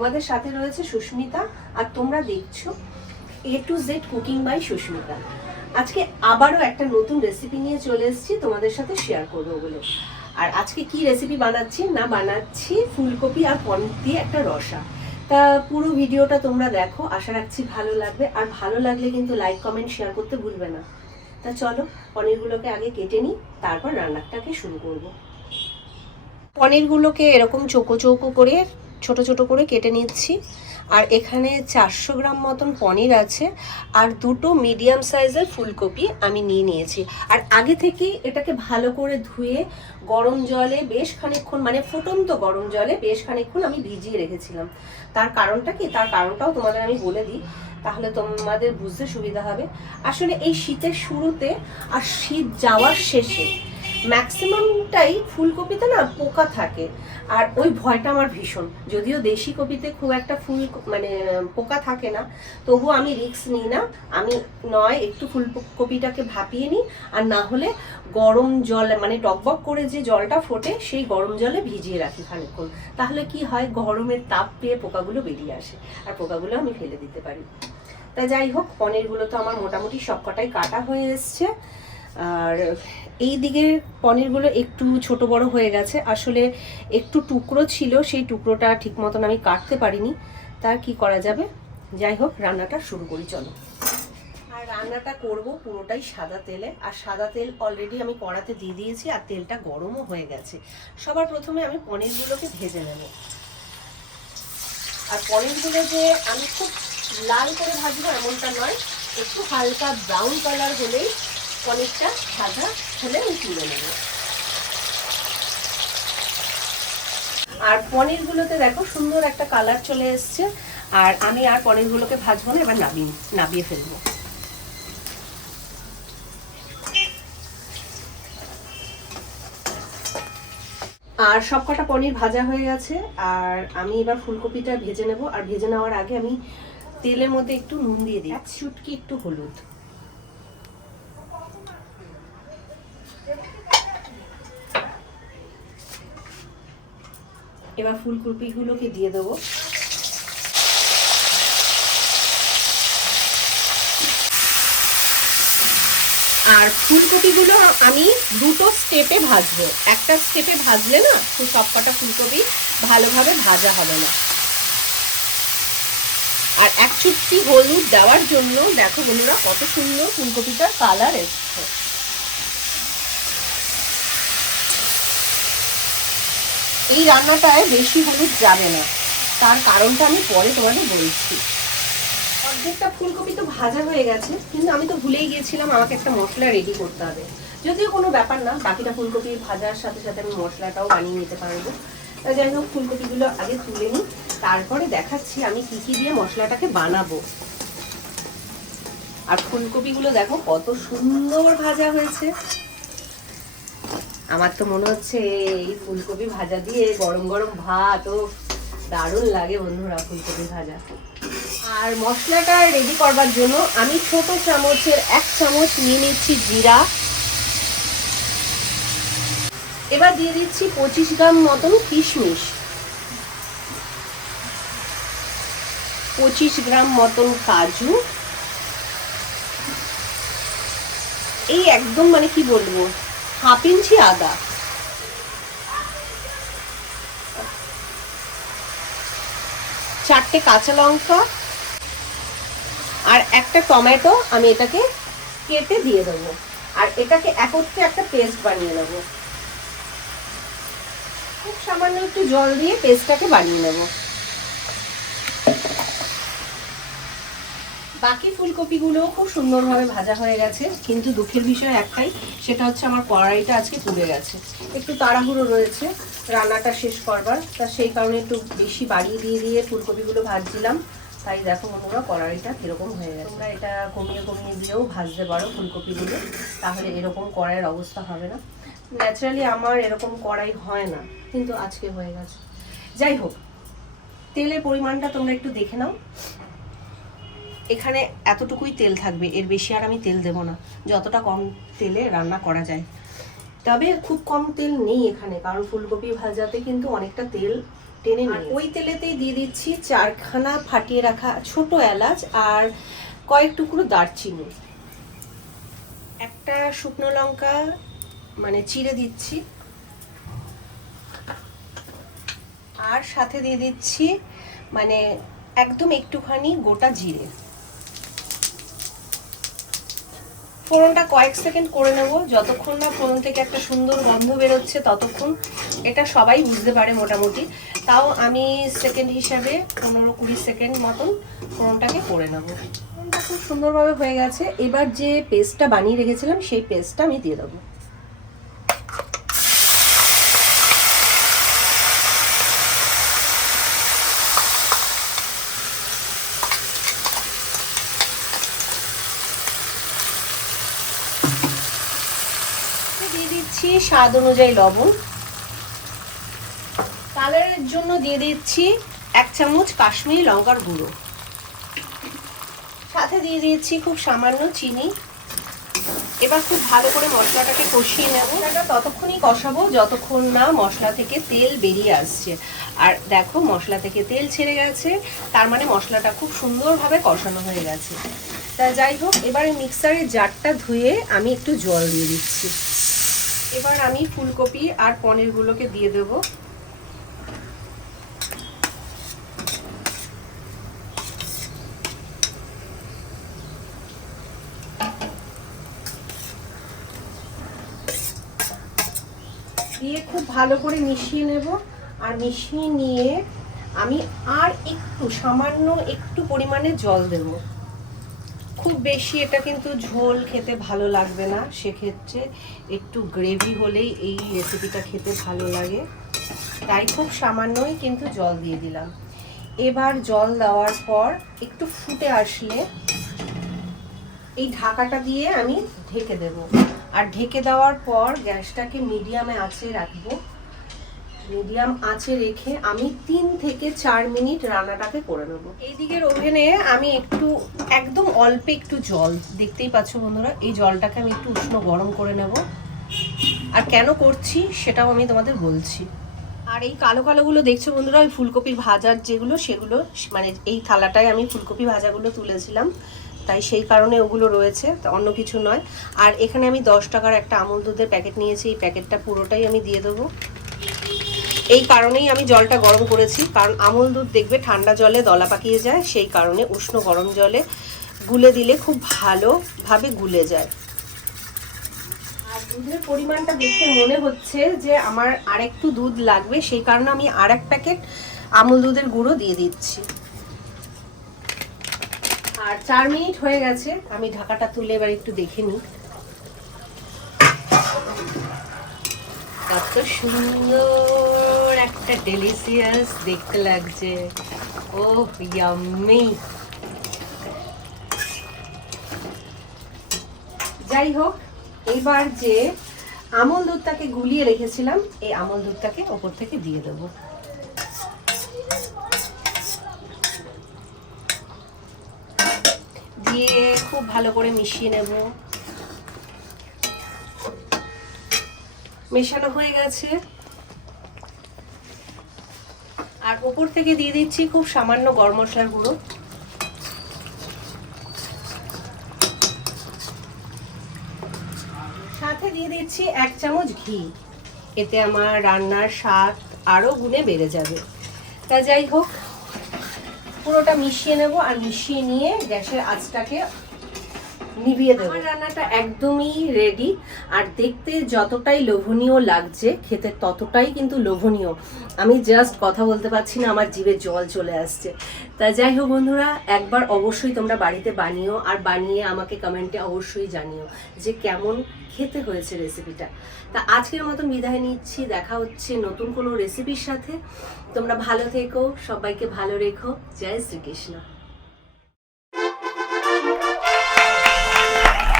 তোমাদের সাথে রয়েছে সুস্মিতা, আর তোমরা দেখছো A to Z cooking by Sushmita. আজকে আবারও একটা নতুন রেসিপি নিয়ে চলে এসেছি তোমাদের সাথে শেয়ার করবো বলে। আর আজকে কি রেসিপি বানাচ্ছি ফুলকপি আর পনির দিয়ে একটা রসা। তা পুরো ভিডিওটা তোমরা দেখো, আশা রাখছি ভালো লাগবে। আর ভালো লাগলে কিন্তু লাইক কমেন্ট শেয়ার করতে ভুলবে না। তা চলো পনিরগুলোকে আগে কেটে নিই, তারপর রান্নাটাকে শুরু করব। পনিরগুলোকে এরকম চৌকো চৌকো করে ছোট ছোট করে কেটে নিচ্ছি। আর এখানে 400 গ্রাম মতন পনির আছে, আর দুটো মিডিয়াম সাইজের ফুলকপি আমি নিয়েছি। আর আগে থেকে এটাকে ভালো করে ধুয়ে গরম জলে বেশ খানিকক্ষণ, মানে ফুটন্ত গরম জলে বেশ খানিকক্ষণ আমি ভিজিয়ে রেখেছিলাম। তার কারণটা কি, তার কারণটাও তোমাদের আমি বলে দিই, তাহলে তোমাদের বুঝতে সুবিধা হবে। আসলে এই শীতের শুরুতে আর শীত যাওয়ার শেষে ম্যাক্সিমামটাই ফুলকপিতে না পোকা থাকে, আর ওই ভয়টা আমার ভীষণ। যদিও দেশি কপিতে খুব একটা পোকা থাকে না, তবুও আমি রিস্ক নিই না। আমি নয় একটু ফুলকপিটাকে ভাপিয়ে নিই, আর না হলে গরম জল, মানে টকবক করে যে জলটা ফোটে সেই গরম জলে ভিজিয়ে রাখি খানিকক্ষণ। তাহলে কি হয়, গরমের তাপ পেয়ে পোকাগুলো বেরিয়ে আসে, আর পোকাগুলো আমি ফেলে দিতে পারি। তা যাই হোক, পনিরগুলো তো আমার মোটামুটি সবকটাই কাটা হয়ে এসছে। আর এই দিকের পনিরগুলো একটু ছোট বড় হয়ে গেছে, আসলে একটু টুকরো ছিল, সেই টুকরোটা ঠিক মতন আমি কাটতে পারিনি। তার কি করা যাবে, যাই হোক রান্নাটা শুরু করি চলো। আর রান্নাটা করব পুরোটাই সাদা তেলে, আর সাদা তেল অলরেডি আমি কড়াতে দিয়ে দিয়েছি, আর তেলটা গরমও হয়ে গেছে। সবার প্রথমে আমি পনিরগুলোকে ভেজে নেব। আর পনিরগুলো যে আমি খুব লাল করে ভাজবো এমনটা নয়, একটু হালকা ব্রাউন কালার হলেই পনিরটা ভাজা হলে আমি তুলে নেব। আর পনিরগুলোতে দেখো সুন্দর একটা কালার চলে এসছে। আর আমি আর পনিরগুলোকে ভাজবো না, এবার নাবিয়ে ফেলবো। আর সবকটা পনির ভাজা হয়ে গেছে, আর আমি এবার ফুলকপিটা ভেজে নেব। আর ভেজে নেওয়ার আগে আমি তেলের মধ্যে একটু নুন দিয়ে দিই, এক চুটকি একটু হলুদ। এবার ফুলকপিগুলোকে দিয়ে দেবো। আর ফুলকপিগুলো আমি দুটো স্টেপে ভাজবো, একটা স্টেপে ভাজলে না তো সবকটা ফুলকপি ভালোভাবে ভাজা হবে না। আর এক চুটকি হলুদ দেওয়ার জন্য দেখো বন্ধুরা কত সুন্দর ফুলকপিটার কালার এসছে। এই রান্নাটায় বেশি হলুদ যাবে না, তার কারণটা আমি পরে তোমাদের বলছি। অর্ধেকটা ফুলকপি তো ভাজা হয়ে গেছে, কিন্তু আমি তো ভুলেই গিয়েছিলাম আমাকে একটা মশলা রেডি করতে হবে। যদিও কোনো ব্যাপার না, বাকিটা ফুলকপি ভাজার সাথে সাথে আমি মশলাটাও বানিয়ে নিতে পারবো। যাই হোক, ফুলকপিগুলো আগে তুলে নিই, তারপরে দেখাচ্ছি আমি কি কি দিয়ে মশলাটাকে বানাবো। আর ফুলকপিগুলো দেখো কত সুন্দর ভাজা হয়েছে। আমার তো মনে হচ্ছে এই ফুলকপি ভাজা দিয়ে গরম গরম ভাত ও দারুণ লাগে বন্ধুরা, ফুলকপি ভাজা। আর মশলাটা রেডি করবার জন্য আমি ছোট চামচের 1 চামচ নিয়ে নিচ্ছি জিরা। এবার দিয়ে দিচ্ছি 25 গ্রাম মতন কিশমিশ, 25 গ্রাম মতন কাজু, এই একদম মানে কি বলবো 1/2 ইঞ্চি আদা, 4টে কাঁচা লঙ্কা, আর একটা টমেটো আমি এটাকে কেটে দিয়ে দেবো। আর এটাকে একত্রে একটা পেস্ট বানিয়ে নেবো। খুব সামান্য একটু জল দিয়ে পেস্টটাকে বানিয়ে নেব। বাকি ফুলকপিগুলো খুব সুন্দরভাবে ভাজা হয়ে গেছে, কিন্তু দুঃখের বিষয় একটাই, সেটা হচ্ছে আমার কড়াইটা আজকে পুড়ে গেছে। একটু তাড়াহুড়ো রয়েছে রান্নাটা শেষ করবার, তা সেই কারণে একটু বেশি বাড়িয়ে দিয়ে ফুলকপিগুলো ভাজছিলাম। তাই দেখো বন্ধুরা কড়াইটা কিরকম হয়ে গেছে। তোমরা এটা কমিয়ে দিয়েও ভাজতে পারো ফুলকপিগুলো, তাহলে এরকম কড়াইয়ের অবস্থা হবে না। ন্যাচারালি আমার এরকম কড়াই হয় না, কিন্তু আজকে হয়ে গেছে। যাই হোক, তেলের পরিমাণটা তোমরা একটু দেখে নাও। এখানে এতটুকুই তেল থাকবে, এর বেশি আর আমি তেল দেব না, যতটা কম তেলে রান্না করা যায়। তবে খুব কম তেল নেই এখানে, কারণ ফুলকপি ভাজাতে কিন্তু অনেকটা তেল টেনে নিয়ে ওই তেলেতেই দিয়ে দিচ্ছি 4খানা ফাটিয়ে রাখা ছোট এলাচ আর কয়েক টুকরো দারচিনি, একটা শুকনো লঙ্কা মানে চিড়ে দিচ্ছি, আর সাথে দিয়ে দিচ্ছি মানে একদম একটুখানি গোটা জিরে। ফোড়নটা কয়েক সেকেন্ড করে নেব, যতক্ষণ না ফোড়ন থেকে একটা সুন্দর গন্ধ বেরোচ্ছে ততক্ষণ। এটা সবাই বুঝতে পারে মোটামুটি, তাও আমি সেকেন্ড হিসাবে 15-20 সেকেন্ড মতন ফোড়নটাকে করে নেব। ফোড়নটা খুব সুন্দরভাবে হয়ে গেছে। এবার যে পেস্টটা বানিয়ে রেখেছিলাম সেই পেস্টটা আমি দিয়ে দেবো। দিয়ে দিচ্ছি স্বাদ অনুযায়ী লবণ, কালারের জন্য দিয়ে দিচ্ছি 1 চামচ কাশ্মীরি লঙ্কার গুঁড়ো, সাথে দিয়ে দিচ্ছি খুব সামান্য চিনি। এবার খুব ভালো করে মশলাটাকে কষিয়ে নেব। মশলাটা ততক্ষণই কষাবো যতক্ষণ না মশলা থেকে তেল বেরিয়ে আসছে। আর দেখো মশলা থেকে তেল ছেড়ে গেছে, তার মানে মশলাটা খুব সুন্দরভাবে কষানো হয়ে গেছে। তা যাই হোক, এবারে মিক্সারের জারটা ধুয়ে আমি একটু জল দিয়ে দিচ্ছি। এবার আমি ফুলকপি আর পনিরগুলোকে দিয়ে দেবো। দিয়ে খুব ভালো করে মিশিয়ে নেব। আর মিশিয়ে নিয়ে আমি আর একটু সামান্য একটু পরিমাণে জল দেব। খুব বেশি এটা কিন্তু ঝোল খেতে ভালো লাগবে না, সেক্ষেত্রে একটু গ্রেভি হলেই এই রেসিপিটা খেতে ভালো লাগে, তাই খুব সামান্যই কিন্তু জল দিয়ে দিলাম। এবার জল দেওয়ার পর একটু ফুটে আসলে এই ঢাকাটা দিয়ে আমি ঢেকে দেব। আর ঢেকে দেওয়ার পর গ্যাসটাকে মিডিয়ামে আঁচে রাখবো। মিডিয়াম আঁচে রেখে আমি 3 থেকে 4 মিনিট রান্নাটাকে করে নেব। এই দিকের ওভেনে আমি একদম অল্প একটু জল, দেখতেই পাচ্ছ বন্ধুরা, এই জলটাকে আমি একটু উষ্ণ গরম করে নেব। আর কেন করছি সেটাও আমি তোমাদের বলছি। আর এই কালো কালোগুলো দেখছো বন্ধুরা, ওই ফুলকপির ভাজার যেগুলো, সেগুলো মানে এই থালাটায় আমি ফুলকপি ভাজাগুলো তুলেছিলাম, তাই সেই কারণে ওগুলো রয়েছে, অন্য কিছু নয়। আর এখানে আমি 10 টাকার একটা আমুল দুধের প্যাকেট নিয়েছি, এই প্যাকেটটা পুরোটাই আমি দিয়ে দেবো। এই কারণেই আমি জলটা গরম করেছি, কারণ আমুল দুধ দেখবে ঠান্ডা জলে দলা পাকিয়ে যায়, সেই কারণে উষ্ণ গরম জলে গুলে দিলে খুব ভালোভাবে গুলে যায়। আর দুধের পরিমাণটা দেখে মনে হচ্ছে যে আমার আরেকটু দুধ লাগবে, সেই কারণে আমি আরেক প্যাকেট আমুল দুধের গুঁড়ো দিয়ে দিচ্ছি। আর 4 মিনিট হয়ে গেছে, আমি ঢাকাটা তুলে এবার একটু দেখে নিই। কত সুন্দর একটা ডেলিশিয়াস দেখতে লাগছে, ও ইয়াম্মি। যাই হোক, এবার যে আমল দুধটাকে গুলিয়ে রেখেছিলাম, এই আমল দুধটাকে ওপর থেকে দিয়ে দেবো। দিয়ে খুব ভালো করে মিশিয়ে নেব। মেশানো হয়ে গেছে। আর ওপর থেকে দিয়ে দিচ্ছি খুব সামান্য গরম মশলার গুঁড়ো। সাথে দিয়ে দিচ্ছি 1 চামচ ঘি, এতে আমার রান্নার স্বাদ আরো গুণে বেড়ে যাবে। তা যাই হোক, পুরোটা মিশিয়ে নেব। আর মিশিয়ে নিয়ে গ্যাসের আঁচটাকে নিভিয়ে দেবো। আমার রান্নাটা একদমই রেডি। আর দেখতে যতটাই লোভনীয় লাগছে, খেতে ততটাই কিন্তু লোভনীয়। আমি জাস্ট কথা বলতে পারছি না, আমার জিভে জল চলে আসছে। তা যাই হোক বন্ধুরা, একবার অবশ্যই তোমরা বাড়িতে বানিও, আর বানিয়ে আমাকে কমেন্টে অবশ্যই জানিও যে কেমন খেতে হয়েছে রেসিপিটা। তা আজকের মতন বিদায় নিচ্ছি, দেখা হচ্ছে নতুন কোনো রেসিপির সাথে। তোমরা ভালো থেকো, সবাইকে ভালো রেখো। জয় শ্রীকৃষ্ণ।